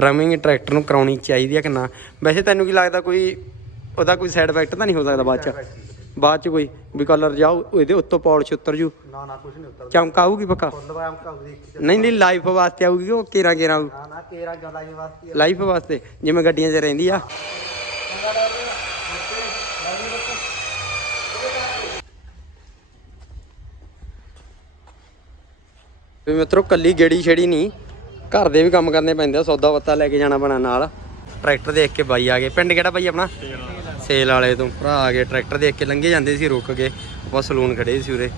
ਰਮਿੰਗ tractor ਨੂੰ ਕਰਾਉਣੀ ਚਾਹੀਦੀ ਹੈ ਕਿ ਨਾ? ਵੈਸੇ ਤੈਨੂੰ ਕੀ ਲੱਗਦਾ ਕੋਈ ਉਹਦਾ ਕੋਈ ਸਾਈਡ ਇਫੈਕਟ ਤਾਂ ਨਹੀਂ ਹੋ ਸਕਦਾ ਬਾਅਦ ਚ? ਬਾਅਦ ਚ ਕੋਈ ਵੀ ਕਲਰ ਜਾਓ ਇਹਦੇ ਉੱਤੋਂ ਪਾਲਿਸ਼ ਉਤਰ ਜੂ। ਨਾ ਨਾ ਕੁਝ ਨਹੀਂ ਉਤਰਦਾ। ਚਮਕ ਆਊਗੀ ਪੱਕਾ? ਨਹੀਂ ਨਹੀਂ ਲਾਈਫ ਵਾਸਤੇ ਆਊਗੀ ਉਹ ਕੇਰਾ ਕੇਰਾ ਆਊ? ਨਾ ਨਾ ਕੇਰਾ ਜ਼ਿਆਦਾ ਹੀ ਵਾਸਤੇ ਲਾਈਫ ਵਾਸਤੇ ਜਿਵੇਂ ਗੱਡੀਆਂ 'ਚ ਰਹਿੰਦੀ ਆ। ਵੀ ਮਿੱਤਰੋ ਕੱਲੀ ਗੇੜੀ ਛੇੜੀ ਨਹੀਂ। ਘਰ ਦੇ ਵੀ ਕੰਮ ਕਰਨੇ ਪੈਂਦੇ ਆ, ਸੌਦਾ ਪੱਤਾ ਲੈ ਕੇ ਜਾਣਾ ਬਣਾ ਨਾਲ। ਟਰੈਕਟਰ ਦੇਖ ਕੇ ਬਾਈ ਆ ਗਏ। ਪਿੰਡ ਕਿਹੜਾ ਬਾਈ ਆਪਣਾ? ਸੇਲ ਵਾਲੇ। ਤੋਂ। ਭਰਾ ਆ ਗਏ। ਟਰੈਕਟਰ ਦੇਖ ਕੇ ਲੰਘੇ ਜਾਂਦੇ ਸੀ ਰੁਕ ਕੇ। ਬਸ ਸਲੂਨ ਖੜੇ ਸੀ ਉਰੇ।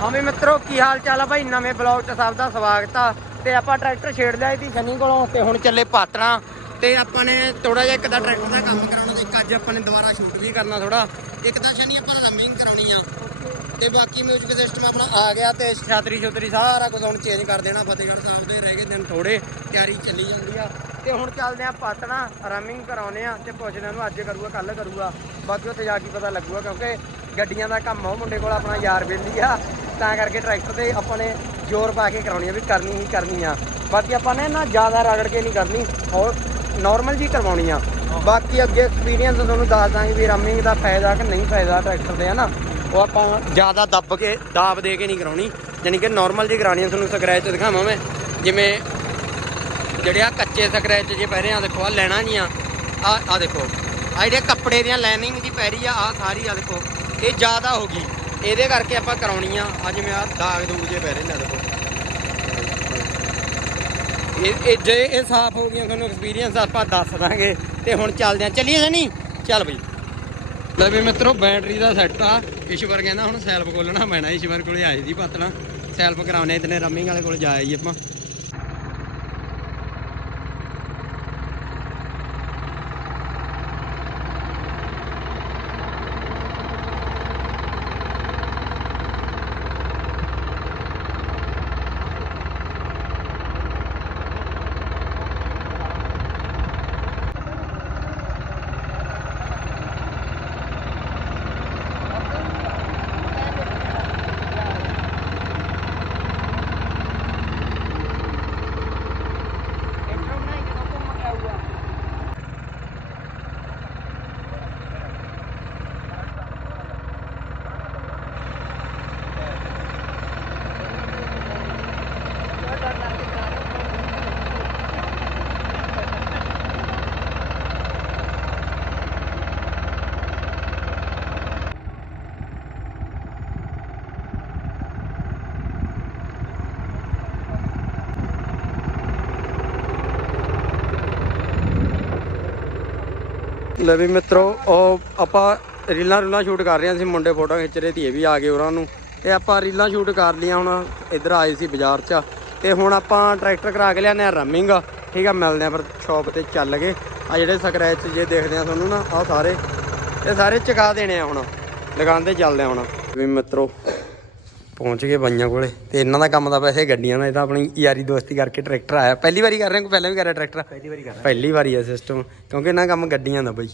ਹਾਂ ਮਿੱਤਰੋ, ਕੀ ਹਾਲ ਚਾਲ ਆ ਭਾਈ ਨਵੇਂ ਬਲੌਗ 'ਚ ਸਭ ਦਾ ਸਵਾਗਤ ਆ। ਤੇ ਆਪਾਂ ਟਰੈਕਟਰ ਛੇੜ ਲਿਆ ਸੀ ਸ਼ਨੀ ਕੋਲੋਂ ਤੇ ਹੁਣ ਚੱਲੇ ਪਾਤੜਾ ਤੇ ਆਪਾਂ ਨੇ ਥੋੜਾ ਜਿਹਾ ਇੱਕ ਦਾ ਟਰੈਕਟਰ ਦਾ ਕੰਮ ਕਰਾਉਣਾ ਤੇ ਅੱਜ ਆਪਾਂ ਨੇ ਦੁਬਾਰਾ ਸ਼ੂਟ ਵੀ ਕਰਨਾ ਥੋੜਾ ਇੱਕ ਤਾਂ ਸ਼ਨੀ ਆਪਾਂ ਰਮਿੰਗ ਕਰਾਉਣੀ ਆ। ਤੇ ਬਾਕੀ ਮਿਊਜ਼ਿਕ ਸਿਸਟਮ ਆਪਣਾ ਆ ਗਿਆ ਤੇ ਛਾਤਰੀ ਛੋਤਰੀ ਸਾਰਾ ਕੁਝ ਹੁਣ ਚੇਂਜ ਕਰ ਦੇਣਾ ਫਤਿਹਗੜ੍ਹ ਸਾਹਿਬ ਦੇ, ਰਹਿ ਗਏ ਦਿਨ ਥੋੜੇ ਤਿਆਰੀ ਚੱਲੀ ਜਾਂਦੀ ਆ। ਤੇ ਹੁਣ ਚੱਲਦੇ ਆ ਪਾਤਣਾ ਰਮਿੰਗ ਕਰਾਉਣੇ ਆ ਤੇ ਪੁੱਛਦੇ ਉਹਨੂੰ ਅੱਜ ਕਰੂਗਾ ਕੱਲ ਕਰੂਗਾ। ਬਾਕੀ ਉੱਥੇ ਜਾ ਕੇ ਪਤਾ ਲੱਗੂਗਾ ਕਿਉਂਕਿ ਗੱਡੀਆਂ ਦਾ ਕੰਮ ਆ, ਉਹ ਮੁੰਡੇ ਕੋਲ ਆਪਣਾ ਯਾਰ ਬੇਲੀ ਆ। ਤਾਂ ਕਰਕੇ ਟਰੈਕਟਰ ਤੇ ਆਪਾਂ ਨੇ ਜ਼ੋਰ ਪਾ ਕੇ ਕਰਾਉਣੀ ਆ ਵੀ ਕਰਨੀ ਹੀ ਕਰਨੀ ਆ। ਬਾਕੀ ਆਪਾਂ ਨੇ ਨਾ ਜ਼ਿਆਦਾ ਰਗੜ ਕੇ ਨਹੀਂ ਕਰਨੀ ਔਰ ਨਾਰਮਲ ਜੀ ਕਰਵਾਉਣੀ ਆ। ਬਾਕੀ ਅੱਗੇ ਐਕਸਪੀਰੀਅੰਸ ਤੁਹਾਨੂੰ ਦੱਸ ਦਾਂਗੇ ਵੀ ਰਮਿੰਗ ਦਾ ਫਾਇਦਾ ਕਿ ਨਹੀਂ ਫਾਇਦਾ ਟਰੈਕਟਰ ਦੇ ਹਨਾ? ਉਹ ਆਪਾਂ ਜ਼ਿਆਦਾ ਦੱਬ ਕੇ, ਦਾਬ ਦੇ ਕੇ ਨਹੀਂ ਕਰਾਉਣੀ। ਯਾਨੀ ਕਿ ਨਾਰਮਲ ਜੀ ਕਰਾਉਣੀ ਆ, ਤੁਹਾਨੂੰ ਸਕ੍ਰੈਚ ਦਿਖਾਵਾਂ ਮੈਂ। ਜਿਵੇਂ ਜਿਹੜੇ ਆ ਕੱਚੇ ਸਕ੍ਰੈਚ ਜੇ ਪੈ ਰਹੇ ਆ ਦੇਖੋ ਆ ਲੈਣਾ ਨਹੀਂ ਆ। ਆ ਆ ਦੇਖੋ। ਆ ਜਿਹੜੇ ਕੱਪੜੇ ਦੀਆਂ ਲਾਈਨਿੰਗ ਦੀ ਪੈ ਰਹੀ ਆ ਆ ਸਾਰੀ ਆ ਦੇਖੋ। ਇਹ ਜ਼ਿਆਦਾ ਹੋ ਗਈ। ਇਹਦੇ ਕਰਕੇ ਆਪਾਂ ਕਰਾਉਣੀ ਆ ਅੱਜ ਮੈਂ ਆ ਦਾਗ ਦੂਗ ਜੇ ਪੈ ਰਹੇ ਨੇ ਦੇਖੋ। ਇਹ ਇਹ ਜੇ ਇਹ ਸਾਫ਼ ਹੋ ਗਈਆਂ, ਤੁਹਾਨੂੰ ਐਕਸਪੀਰੀਅੰਸ ਆਪਾਂ ਦੱਸ ਦਾਂਗੇ। ਤੇ ਹੁਣ ਚੱਲਦੇ ਆ। ਚੱਲੀਏ ਸਨੀ ਚੱਲ ਬਈ। ਲੈ ਵੀ ਮਿੱਤਰੋ ਬੈਟਰੀ ਦਾ ਸੈੱਟ ਆ। ਈਸ਼ਵਰ ਕਹਿੰਦਾ ਹੁਣ ਸੈਲਫ ਖੋਲਣਾ ਪੈਣਾ, ਈਸ਼ਵਰ ਕੋਲੇ ਆਏ ਦੀ ਪਤਲਾ ਸੈਲਫ ਕਰਾਉਣੇ ਇਤਨੇ ਰਮਿੰਗ ਵਾਲੇ ਕੋਲ ਜਾਏ ਜੀ ਆਪਾਂ। ਲੈ ਵੀ ਮਿੱਤਰੋ, ਉਹ ਆਪਾਂ ਰੀਲਾਂ ਰੂਲਾਂ ਸ਼ੂਟ ਕਰ ਰਹੇ ਸੀ ਮੁੰਡੇ ਫੋਟੋ ਖਿੱਚ ਰਹੇ ਸੀ ਇਹ ਵੀ ਆ ਗਏ ਉਹਨਾਂ ਨੂੰ। ਤੇ ਆਪਾਂ ਰੀਲਾਂ ਸ਼ੂਟ ਕਰ ਲੀਆਂ ਹੁਣ ਇੱਧਰ ਆਏ ਸੀ ਬਾਜ਼ਾਰ 'ਚ। ਤੇ ਹੁਣ ਆਪਾਂ ਟਰੈਕਟਰ ਕਰਾ ਕੇ ਲਿਆਨੇ ਆ ਰਮਿੰਗ। ਠੀਕ ਆ, ਮਿਲਦੇ ਆ ਫਿਰ ਸ਼ਾਪ ਤੇ ਚੱਲ ਗਏ ਆ ਜਿਹੜੇ ਸਕ੍ਰੈਚ ਜੇ ਦੇਖਦੇ ਆ ਤੁਹਾਨੂੰ ਨਾ ਆ ਸਾਰੇ। ਇਹ ਸਾਰੇ ਚਕਾ ਦੇਣੇ ਆ ਹੁਣ। ਦੁਕਾਨ ਤੇ ਚੱਲਦੇ ਆ ਹੁਣ। ਵੀ ਮਿੱਤਰੋ ਪਹੁੰਚ ਗਏ ਬਾਈਆਂ ਕੋਲੇ। ਤੇ ਇਹਨਾਂ ਦਾ ਕੰਮ ਤਾਂ ਵੈਸੇ ਗੱਡੀਆਂ ਦਾ ਇਹ ਤਾਂ ਆਪਣੀ ਯਾਰੀ ਦੋਸਤੀ ਕਰਕੇ ਟਰੈਕਟਰ ਆਇਆ। ਪਹਿਲੀ ਵਾਰੀ ਕਰ ਰਹੇ ਕੋਈ ਪਹਿਲਾਂ ਵੀ ਕਰਿਆ ਟਰੈਕਟਰ? ਪਹਿਲੀ ਵਾਰੀ ਕਰ ਪਹਿਲੀ ਵਾਰੀ ਆ ਸਿਸਟਮ ਕਿਉਂਕਿ ਇਹਨਾਂ ਕੰਮ ਗੱਡੀਆਂ ਦਾ ਬਈ।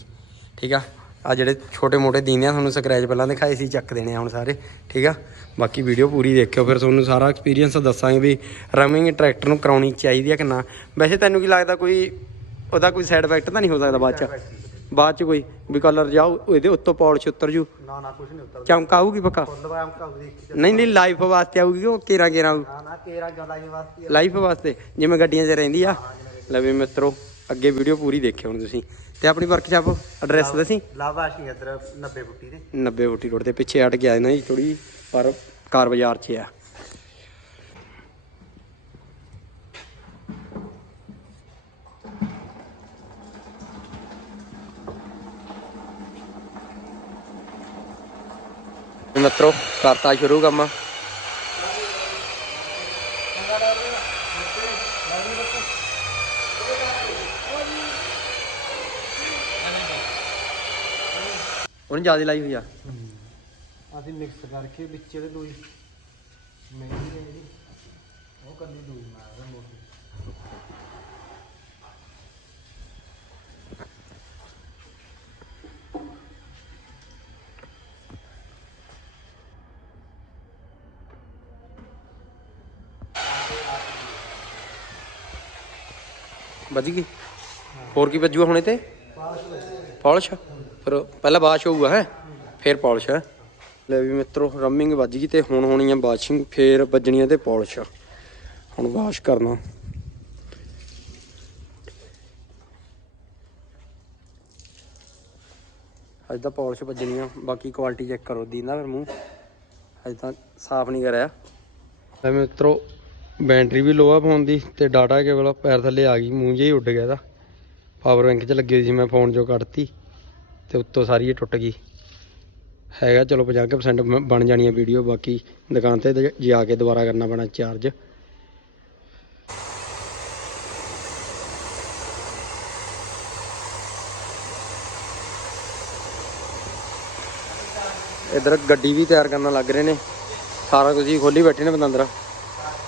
ਠੀਕ ਆ? ਆ ਜਿਹੜੇ ਛੋਟੇ ਮੋਟੇ ਦੀਨੇ ਆ ਤੁਹਾਨੂੰ ਸਕ੍ਰੈਚ ਪਹਿਲਾਂ ਦਿਖਾਏ ਸੀ ਚੱਕ ਦੇਣੇ ਆ ਹੁਣ ਸਾਰੇ। ਠੀਕ ਆ? ਬਾਕੀ ਵੀਡੀਓ ਪੂਰੀ ਦੇਖਿਓ ਫਿਰ ਤੁਹਾਨੂੰ ਸਾਰਾ ਐਕਸਪੀਰੀਅੰਸ ਦੱਸਾਂਗੇ ਵੀ ਰਮਿੰਗ ਟਰੈਕਟਰ ਨੂੰ ਕਰਾਉਣੀ ਚਾਹੀਦੀ ਆ ਕਿ ਨਾ। ਵੈਸੇ ਤੈਨੂੰ ਕੀ ਲੱਗਦਾ ਕੋਈ ਉਹਦਾ ਕੋਈ ਸਾਈਡ ਇਫੈਕਟ ਤਾਂ ਨਹੀਂ ਹੋ ਸਕਦਾ ਬਾਅਦ ਚ? ਬਾਅਦ ਚ ਕੋਈ ਵੀ ਕਲਰ ਜਾਓ ਇਹਦੇ ਉੱਤੋਂ ਪਾਲਿਸ਼ ਉਤਰ ਜੂ। ਨਾ ਨਾ ਕੁਝ ਨਹੀਂ ਉਤਰਦਾ। ਚਮਕ ਆਊਗੀ ਪੱਕਾ? ਫੁੱਲ ਨਹੀਂ ਨਹੀਂ ਲਾਈਫ ਵਾਸਤੇ ਆਊਗੀ ਉਹ ਕੇਰਾ ਕੇਰਾ ਆਊ? ਨਾ ਨਾ ਕੇਰਾ ਜ਼ਿਆਦਾ ਹੀ ਵਾਸਤੇ ਲਾਈਫ ਵਾਸਤੇ ਜਿਵੇਂ ਗੱਡੀਆਂ 'ਚ ਰਹਿੰਦੀ ਆ। ਲੈ ਵੀ ਮਿੱਤਰੋ ਅੱਗੇ ਵੀਡੀਓ ਪੂਰੀ ਦੇਖਿਓ ਹੁਣ ਤੁਸੀਂ। ਤੇ ਆਪਣੀ ਵਰਕਸ਼ਾਪ ਐਡਰੈਸ ਦੱਸੀ? ਲਾਵਾਸ਼ੀ ਇਧਰ 90 ਫੁੱਟੀ ਦੇ। 90 ਫੁੱਟੀ ਰੋਡ ਤੇ ਪਿੱਛੇ ਹਟ ਗਿਆ ਨਾ ਜੀ ਥੋੜੀ ਪਰ ਕਾਰ ਬਾਜ਼ਾਰ 'ਚ ਆ। ਮਿੱਤਰੋ ਕਰਤਾ ਸ਼ੁਰੂ ਕੰਮ ਉਹਨੇ ਜ਼ਿਆਦਾ ਲਾਈ ਹੋਈ ਆ। ਅਸੀਂ ਮਿਕਸ ਕਰਕੇ ਵਿੱਚ ਇਹਦੇ ਦੋਈ। ਮਹਿੰਗੀ ਹੈ ਉਹ ਕੱਲੀ ਦੋਈ ਮਾਰਦਾ ਵੱਜ ਗਈ। ਹੋਰ ਕੀ ਵੱਜੂਗਾ ਹੁਣੇ ਇਹ ਤੇ ਪਾਲਿਸ਼। ਫਿਰ ਪਹਿਲਾਂ ਵਾਸ਼ ਹੋਊਗਾ, ਹੈ? ਫਿਰ ਪਾਲਿਸ਼, ਹੈ? ਲੈ ਵੀ ਮਿੱਤਰੋ, ਰਮਿੰਗ ਵੱਜ ਗਈ ਤੇ ਹੁਣ ਹੋਣੀ ਆ ਵਾਸ਼ਿੰਗ ਫਿਰ ਵੱਜਣੀ ਆ ਤੇ ਪਾਲਿਸ਼। ਹੁਣ ਵਾਸ਼ ਕਰਨਾ। ਅੱਜ ਤਾਂ ਪਾਲਿਸ਼ ਵੱਜਣੀ ਆ, ਬਾਕੀ ਕੁਆਲਿਟੀ ਚੈੱਕ ਕਰੋ, ਦੀਨਾ ਫਿਰ ਮੂੰਹ। ਅੱਜ ਤਾਂ ਸਾਫ਼ ਨਹੀਂ ਕਰਿਆ। ਲੈ ਮਿੱਤਰੋ ਬੈਟਰੀ ਵੀ ਲੋਆ ਫੋਨ ਦੀ ਤੇ ਡਾਟਾ ਕੇਵਲ ਪੈਰ ਥੱਲੇ ਆ ਗਈ, ਮੂੰਹ ਜਿਹਾ ਹੀ ਉੱਡ ਗਿਆ ਇਹਦਾ। ਪਾਵਰ ਬੈਂਕ 'ਚ ਲੱਗੀ ਹੋਈ ਸੀ ਮੈਂ ਫੋਨ ਜੋ ਕੱਢਤੀ ਤੇ ਉੱਤੋਂ ਸਾਰੀ ਇਹ ਟੁੱਟ ਗਈ। ਹੈਗਾ ਚਲੋ 50% ਬਣ ਜਾਣੀ ਹੈ ਵੀਡੀਓ ਬਾਕੀ ਦੁਕਾਨ ਤੇ ਜਾ ਕੇ ਦੁਬਾਰਾ ਕਰਨਾ ਪੈਣਾ ਚਾਰਜ ਇਧਰ ਗੱਡੀ ਵੀ ਤਿਆਰ ਕਰਨ ਲੱਗ ਰਹੇ ਨੇ। ਸਾਰਾ ਕੁਝ ਹੀ ਖੋਲੀ ਬੈਠੇ ਨੇ ਬੰਦਰ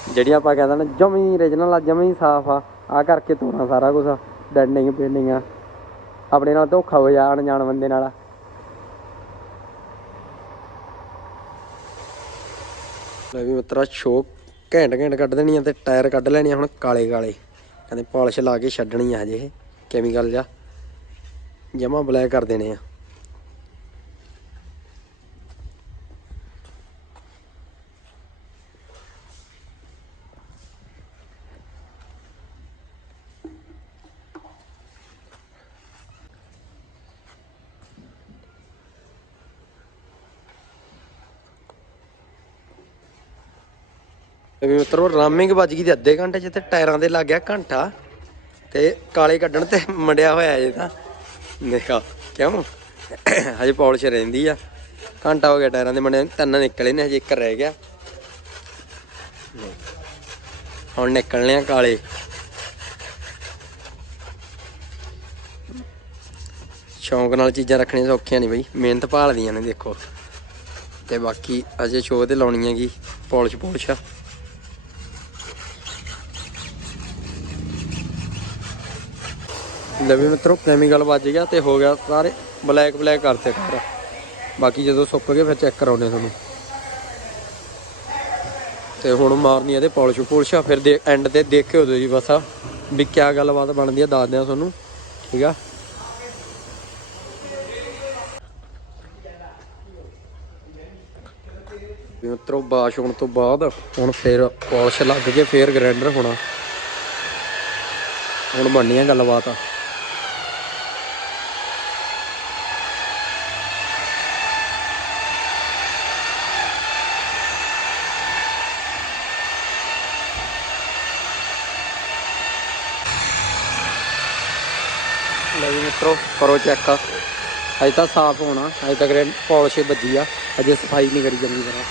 ਜਿਹੜੀਆਂ ਆਪਾਂ ਕਹਿੰਦੇ ਨੇ ਜਮੀ ਰੀਜਨਲ ਆ, ਜਮੀ ਸਾਫ਼ ਆ ਆ ਕਰਕੇ ਤੋੜਨਾ ਸਾਰਾ ਕੁਝ ਡੈਂਡਿੰਗ ਪੇਂਡਿੰਗ ਆ। ਆਪਣੇ ਨਾਲ ਧੋਖਾ ਹੋ ਜਾ, ਅਣਜਾਣ ਬੰਦੇ ਨਾਲ। ਲੈ ਵੀ ਮਿੱਤਰਾ, ਸ਼ੋਕ ਘੈਂਟ ਘੈਂਟ ਕੱਢ ਦੇਣੀ ਆ ਤੇ ਟਾਇਰ ਕੱਢ ਲੈਣੀ ਆ ਹੁਣ ਕਾਲੇ ਕਾਲੇ। ਕਹਿੰਦੇ ਪਾਲਿਸ਼ ਲਾ ਕੇ ਛੱਡਣੀ ਆ ਹਜੇ ਇਹ ਕੈਮੀਕਲ ਜਾ? ਜਮਾ ਬਲੈਕ ਕਰ ਦੇਣੇ ਆ। ਤੇ ਵੀ ਮਿੱਤਰੋ ਰਾਮਿੰਗ ਵੱਜ ਗਈ ਤੇ ਅੱਧੇ ਘੰਟੇ ਚ ਤੇ ਟਾਇਰਾਂ ਦੇ ਲੱਗ ਗਿਆ ਘੰਟਾ। ਤੇ ਕਾਲੇ ਕੱਢਣ ਤੇ ਮੰਡਿਆ ਹੋਇਆ ਜੇ ਤਾਂ। ਦੇਖਾ ਕਿਉਂ? ਹਜੇ ਪਾਲਿਸ਼ ਰਹਿੰਦੀ ਆ। ਘੰਟਾ ਹੋ ਗਿਆ ਟਾਇਰਾਂ ਦੇ ਮੰਡੇ ਤਿੰਨ ਨਿਕਲੇ ਨੇ, ਹਜੇ ਇੱਕ ਰਹਿ ਗਿਆ। ਹੁਣ ਨਿਕਲਣੇ ਆ ਕਾਲੇ। ਸ਼ੌਂਕ ਨਾਲ ਚੀਜ਼ਾਂ ਰੱਖਣੀਆਂ ਸੌਖੀਆਂ ਨਹੀਂ ਬਈ, ਮਿਹਨਤ ਭਾਲਦੀਆਂ ਨੇ, ਦੇਖੋ। ਤੇ ਬਾਕੀ ਅਜੇ ਸ਼ੋਅ ਤੇ ਲਾਉਣੀ ਹੈਗੀ ਪਾਲਿਸ਼ ਪਾਲਿਸ਼ ਲੈ ਵੀ ਮਿੱਤਰੋ ਕੈਮੀਕਲ ਵੱਜ ਗਿਆ ਤੇ ਹੋ ਗਿਆ ਸਾਰੇ ਬਲੈਕ ਬਲੈਕ ਕਰਤੇ ਟਾਇਰ ਬਾਕੀ ਜਦੋਂ ਸੁੱਕ ਗਏ ਫਿਰ ਚੈੱਕ ਕਰਾਉਣੇ ਤੁਹਾਨੂੰ। ਤੇ ਹੁਣ ਮਾਰਨੀ ਇਹਦੇ ਪਾਲਿਸ਼ ਪੋਲਿਸ਼ ਫਿਰ ਦੇ ਐਂਡ ਤੇ ਦੇਖਿਓ ਤੁਸੀਂ ਬਸ ਆ, ਵੀ ਕਿਆ ਗੱਲਬਾਤ ਬਣਦੀ ਆ, ਦੱਸਦੇ ਆ ਤੁਹਾਨੂੰ, ਠੀਕ ਆ? ਵੀ ਮਿੱਤਰੋ, ਬਾਸ਼ ਹੋਣ ਤੋਂ ਬਾਅਦ ਹੁਣ ਫਿਰ ਪਾਲਿਸ਼ ਲੱਗ ਕੇ ਫੇਰ ਗ੍ਰੈਂਡਰ ਹੋਣਾ। ਹੁਣ ਬਣਨੀ ਆ ਗੱਲਬਾਤ। ਲੈ ਵੀ ਮਿੱਤਰੋ ਕਰੋ ਚੈੱਕ। ਅਜੇ ਤਾਂ ਸਾਫ਼ ਹੋਣਾ, ਅਜੇ ਤੱਕ ਪਾਲਿਸ਼ ਵੱਜੀ ਆ। ਅਜੇ ਸਫ਼ਾਈ ਨਹੀਂ ਕਰੀ ਚੰਗੀ ਤਰ੍ਹਾਂ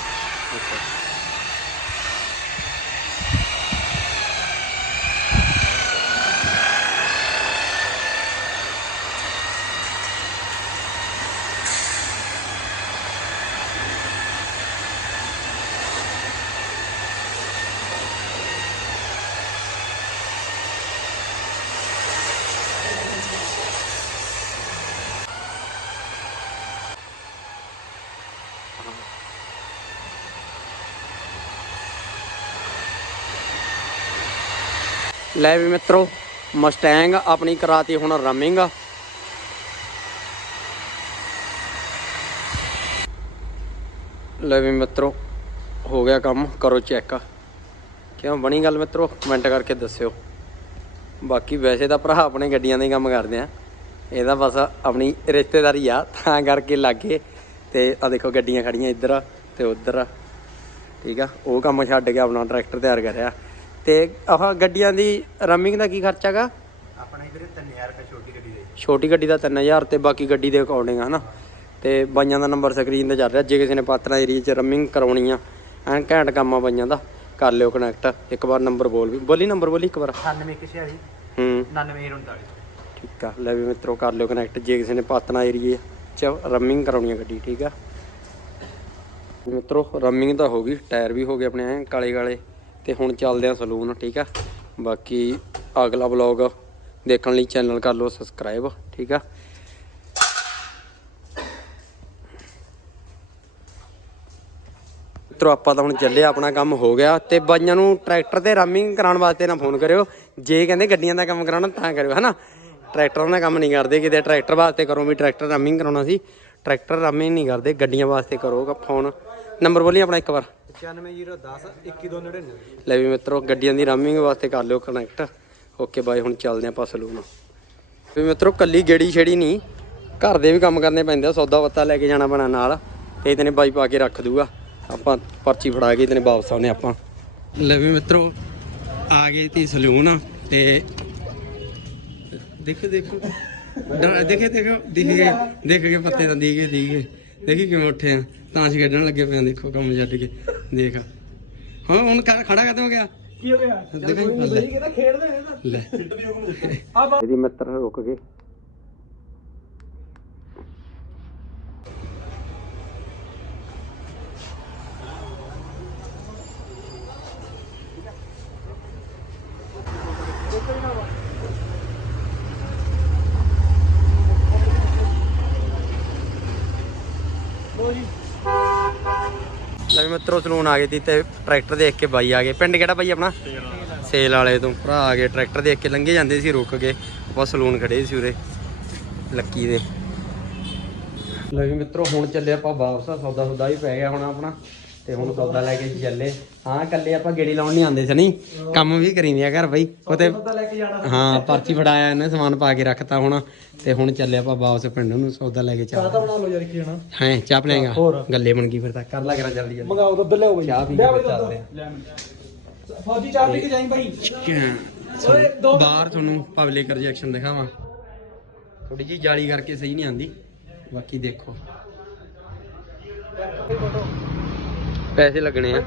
ਲੈ ਵੀ ਮਿੱਤਰੋ ਮਸਟੈਂਗ ਆਪਣੀ ਕਰਾਤੀ ਹੁਣ ਰਮਿੰਗ ਲੈ ਵੀ ਮਿੱਤਰੋ, ਹੋ ਗਿਆ ਕੰਮ, ਕਰੋ ਚੈੱਕ ਕਿਉਂ ਬਣੀ ਗੱਲ ਮਿੱਤਰੋ? ਕਮੈਂਟ ਕਰਕੇ ਦੱਸਿਓ। ਬਾਕੀ ਵੈਸੇ ਤਾਂ ਭਰਾ ਆਪਣੇ ਗੱਡੀਆਂ ਦੇ ਹੀ ਕੰਮ ਕਰਦੇ ਆ। ਇਹਦਾ ਬਸ ਆਪਣੀ ਰਿਸ਼ਤੇਦਾਰੀ ਆ, ਤਾਂ ਕਰਕੇ ਲੱਗੇ। ਤੇ ਆ ਦੇਖੋ ਗੱਡੀਆਂ ਖੜੀਆਂ ਇੱਧਰ ਤੇ ਉੱਧਰ ਠੀਕ ਆ? ਉਹ ਕੰਮ ਛੱਡ ਕੇ ਆਪਣਾ ਟਰੈਕਟਰ ਤਿਆਰ ਕਰਿਆ। ਤੇ ਆਹ ਗੱਡੀਆਂ ਦੀ ਰਮਿੰਗ ਦਾ ਕੀ ਖਰਚਾ ਹੈਗਾ ਆਪਣਾ ਵੀਰੇ 3000 ਰੁਪਏ ਛੋਟੀ ਗੱਡੀ ਦੇ। ਛੋਟੀ ਗੱਡੀ ਦਾ 3000 ਤੇ ਬਾਕੀ ਗੱਡੀ ਦੇ ਅਕੋਰਡਿੰਗ ਹਨਾ? ਤੇ ਬਾਈਆਂ ਦਾ ਨੰਬਰ ਸਕਰੀਨ ਤੇ ਚੱਲ ਰਿਹਾ। ਜੇ ਕਿਸੇ ਨੇ ਪਾਤਰਾ ਏਰੀਆ 'ਚ ਰਮਿੰਗ ਕਰਾਉਣੀ ਆ ਐਨ ਘੈਂਟ ਕੰਮ ਆ ਬਾਈਆਂ ਦਾ। ਕਰ ਲਿਓ ਕਨੈਕਟ ਇੱਕ ਵਾਰ ਨੰਬਰ ਬੋਲ ਵੀ। ਬੋਲੀ ਨੰਬਰ ਬੋਲੀ ਇੱਕ ਵਾਰ। 91 ਹੂੰ। 9939 ਠੀਕ ਆ। ਲੈ ਵੀ ਮਿੱਤਰੋ ਕਰ ਲਿਓ ਕਨੈਕਟ ਜੇ ਕਿਸੇ ਨੇ ਪਾਤਨਾ ਏਰੀਏ 'ਚ ਰਮਿੰਗ ਕਰਾਉਣੀ ਹੈ ਗੱਡੀ, ਠੀਕ ਆ? ਮਿੱਤਰੋ, ਰਮਿੰਗ ਤਾਂ ਹੋ ਗਈ, ਟਾਇਰ ਵੀ ਹੋ ਗਏ ਆਪਣੇ ਐਂ, ਕਾਲੇ ਕਾਲੇ, ਤੇ ਹੁਣ ਚੱਲਦੇ ਆ ਸਲੂਨ, ਠੀਕ ਆ? ਬਾਕੀ ਅਗਲਾ ਵਲੌਗ ਦੇਖਣ ਲਈ ਚੈਨਲ ਕਰ ਲਓ, ਸਬਸਕ੍ਰਾਈਬ, ਠੀਕ ਆ? ਮਿੱਤਰੋ, ਆਪਾਂ ਤਾਂ ਹੁਣ ਚੱਲੇ ਆਪਣਾ ਕੰਮ ਹੋ ਗਿਆ, ਤੇ ਬਾਈਆਂ ਨੂੰ ਟਰੈਕਟਰ ਤੇ ਰਾਮਿੰਗ ਕਰਾਉਣ ਵਾਸਤੇ ਨਾ ਫੋਨ ਕਰਿਓ। ਜੇ ਕਹਿੰਦੇ ਗੱਡੀਆਂ ਦਾ ਕੰਮ ਕਰਾਉਣਾ, ਤਾਂ ਕਰਿਓ, ਹਨਾ? ਟਰੈਕਟਰਾਂ ਦਾ ਕੰਮ ਨਹੀਂ ਕਰਦੇ ਕਿਤੇ ਟਰੈਕਟਰ ਵਾਸਤੇ ਕਰੋ ਵੀ ਟਰੈਕਟਰ ਰਾਮਿੰਗ ਕਰਾਉਣਾ ਸੀ ਟਰੈਕਟਰ ਰਾਮਿੰਗ ਨਹੀਂ ਕਰਦੇ ਗੱਡੀਆਂ ਵਾਸਤੇ ਕਰੋ ਫੋਨ ਨੰਬਰ ਬੋਲੀ ਆਪਣਾ ਇੱਕ ਵਾਰ। 95010 2199 ਲੈ ਵੀ ਮਿੱਤਰੋ ਗੱਡੀਆਂ ਦੀ ਰਾਮਿੰਗ ਵਾਸਤੇ ਕਰ ਲਿਓ ਕਨੈਕਟ ਓਕੇ ਬਾਈ ਹੁਣ ਚੱਲਦੇ ਆਪਾਂ ਸਲੂਨ ਵੀ ਮਿੱਤਰੋ ਕੱਲੀ ਗੇੜੀ ਛੇੜੀ ਨਹੀਂ। ਘਰ ਦੇ ਵੀ ਕੰਮ ਕਰਨੇ ਪੈਂਦੇ ਆ ਸੌਦਾ ਪੱਤਾ ਲੈ ਕੇ ਜਾਣਾ ਪੈਣਾ ਨਾਲ ਤੇ ਇਤਨੇ ਬਾਈ ਪਾ ਕੇ ਰੱਖ ਦੂਗਾ। ਆਪਾਂ ਪਰਚੀ ਫੜਾ ਕੇ ਇਤਨੇ ਵਾਪਸ ਆਉਨੇ ਆਪਾਂ। ਲੈ ਵੀ ਮਿੱਤਰੋ ਆ ਗਏ ਤੀ ਸਲੂਨ ਤੇ ਦੇਖੋ ਦੇਖੋ ਦੇਖੇ ਦੇਖੋ ਦਿਖ ਗਏ ਦੇਖ ਕੇ ਪੱਤੇ ਤਾਂ ਦੀਗੇ ਦੀਗੇ ਦੇਖੀ ਕਿਵੇਂ ਉੱਠੇ ਆ। ਤਾਂਸ਼ ਖੇਡਣ ਲੱਗੇ ਪਏ ਆ ਦੇਖੋ ਕੰਮ ਛੱਡ ਕੇ। ਦੇਖ। ਹਾਂ ਹੁਣ ਖ- ਖੜਾ ਕਦੋਂ ਹੋ ਗਿਆ। ਕੀ ਹੋ ਗਿਆ? ਦੇਖੋ ਜੀ, ਲੈ। ਕਹਿੰਦਾ ਖੇਡਦੇ ਨੇ ਤਾਂ ਲੈ। ਆ ਇਹਦੀ ਮਿੱਤਰ ਰੁਕ ਗਏ। ਮਿੱਤਰੋ ਸਲੂਨ ਆ ਗਏ ਤੀ ਤੇ ਟਰੈਕਟਰ ਦੇਖ ਕੇ ਬਾਈ ਆ ਗਏ। ਪਿੰਡ ਕਿਹੜਾ ਬਾਈ ਆਪਣਾ? ਸੇਲ ਵਾਲੇ ਤੋਂ। ਭਰਾ ਆ ਗਏ ਟਰੈਕਟਰ ਦੇਖ ਕੇ ਲੰਘੇ ਜਾਂਦੇ ਸੀ, ਰੁਕ ਕੇ ਆਪਾਂ ਸਲੂਨ ਖੜੇ ਸੀ ਉਰੇ, ਲੱਕੀ ਦੇ। ਲੈ ਵੀ ਮਿੱਤਰੋ, ਹੁਣ ਚੱਲੇ ਆਪਾਂ ਵਾਪਸ ਸੌਦਾ ਸੌਦਾ ਵੀ ਪੈ ਗਿਆ ਹੁਣ ਆਪਣਾ। ਤੇ ਹੁਣ ਸੌਦਾ ਲੈ ਕੇ ਚੱਲੇ। ਹਾਂ ਕੱਲੇ ਆਪਾਂ ਗੇੜੀ ਲਾਉਣ ਨਹੀਂ ਆਉਂਦੇ ਸਨੀ। ਕੰਮ ਵੀ ਕਰੀਂਦੇ ਆ ਘਰ ਬਈ। ਉਤੇ ਪਤਾ ਲੈ ਕੇ ਜਾਣਾ। ਹਾਂ ਪਰਚੀ ਫੜਾਇਆ ਇਹਨੇ ਸਮਾਨ ਪਾ ਕੇ ਰੱਖਤਾ ਹੁਣ। ਤੇ ਹੁਣ ਚੱਲੇ ਆਪਾਂ ਵਾਪਸ ਪਿੰਡ ਨੂੰ ਸੌਦਾ ਲੈ ਕੇ ਚੱਲ। ਚਾਹ ਬਣਾ ਲਓ ਯਾਰ ਕੀ ਜਾਣਾ। ਹੈ ਚਾਹ ਪਲੇਗਾ? ਹੋਰ। ਗੱਲੇ ਬਣ ਗਈ ਫਿਰ ਤਾਂ। ਕਰ ਲਾ ਕਰਾਂ ਜਲਦੀ ਜਲਦੀ। ਮੰਗਾਓ ਦੁੱਧ ਲਿਆਓ ਬਈ। ਚਾਹ ਪੀ ਕੇ ਚੱਲਦੇ ਦੁੱਧ। ਲੈ ਮੈਂ। ਫੌਜੀ ਚਾਹ ਪੀ ਕੇ ਜਾਈਂ ਭਾਈ ਬਾਹਰ ਤੁਹਾਨੂੰ ਪਬਲਿਕ ਰਿਜੈਕਸ਼ਨ ਦਿਖਾਵਾਂ। ਥੋੜੀ ਜੀ ਜਾਲੀ ਕਰਕੇ ਸਹੀ ਨਹੀਂ ਆਂਦੀ ਬਾਕੀ ਦੇਖੋ। ਪੈਸੇ ਲੱਗਣੇ ਆ।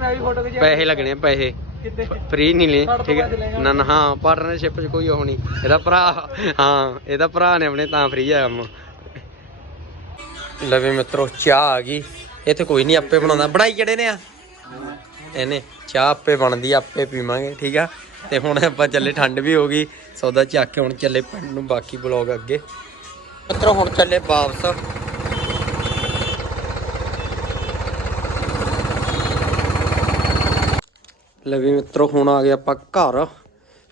ਪੈਸੇ ਲੱਗਣੇ ਆ ਪੈਸੇ। ਫ੍ਰੀ ਨਹੀਂ ਲੈ। ਠੀਕ ਹੈ ਨਾ ਨਾ ਹਾਂ ਪਾਰਟਨਰਸ਼ਿਪ 'ਚ ਕੋਈ ਉਹ ਨਹੀਂ। ਇਹਦਾ ਭਰਾ ਹਾਂ ਇਹਦਾ ਭਰਾ ਨੇ ਆਪਣੇ ਤਾਂ ਫ੍ਰੀ ਆ ਕੰਮ। ਲਵੇ ਮਿੱਤਰੋ ਚਾਹ ਆ ਗਈ। ਇੱਥੇ ਕੋਈ ਨਹੀਂ ਆਪੇ ਬਣਾਉਂਦਾ। ਬਣਾਈ ਕਿਹੜੇ ਨੇ ਆ? ਇਹਨੇ ਚਾਹ ਆਪੇ ਬਣਦੀ ਆਪੇ ਪੀਵਾਂਗੇ ਠੀਕ ਆ? ਤੇ ਹੁਣ ਆਪਾਂ ਚੱਲੇ ਠੰਡ ਵੀ ਹੋ ਗਈ। ਸੌਦਾ ਚੱਕ ਕੇ ਹੁਣ ਚੱਲੇ ਪਿੰਡ ਨੂੰ ਬਾਕੀ ਬਲੌਗ ਅੱਗੇ। ਮਿੱਤਰੋ ਹੁਣ ਚੱਲੇ ਵਾਪਸ। ਲੈ ਵੀ ਮਿੱਤਰੋ, ਹੁਣ ਆ ਗਏ ਆਪਾਂ ਘਰ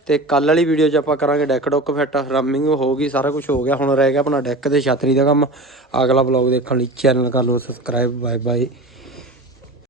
ਤੇ ਕੱਲ ਵਾਲੀ ਵੀਡੀਓ 'ਚ ਆਪਾਂ ਕਰਾਂਗੇ ਡੈਕ ਡੁੱਕ ਫਿੱਟ ਰਮਿੰਗ ਹੋ ਗਈ, ਸਾਰਾ ਕੁਝ ਹੋ ਗਿਆ। ਹੁਣ ਰਹਿ ਗਿਆ ਆਪਣਾ ਡੈਕ ਤੇ ਛਾਤਰੀ ਦਾ ਕੰਮ। ਅਗਲਾ ਬਲੌਗ ਦੇਖਣ ਲਈ ਚੈਨਲ ਕਰ ਲਓ ਸਬਸਕ੍ਰਾਈਬ ਬਾਏ ਬਾਏ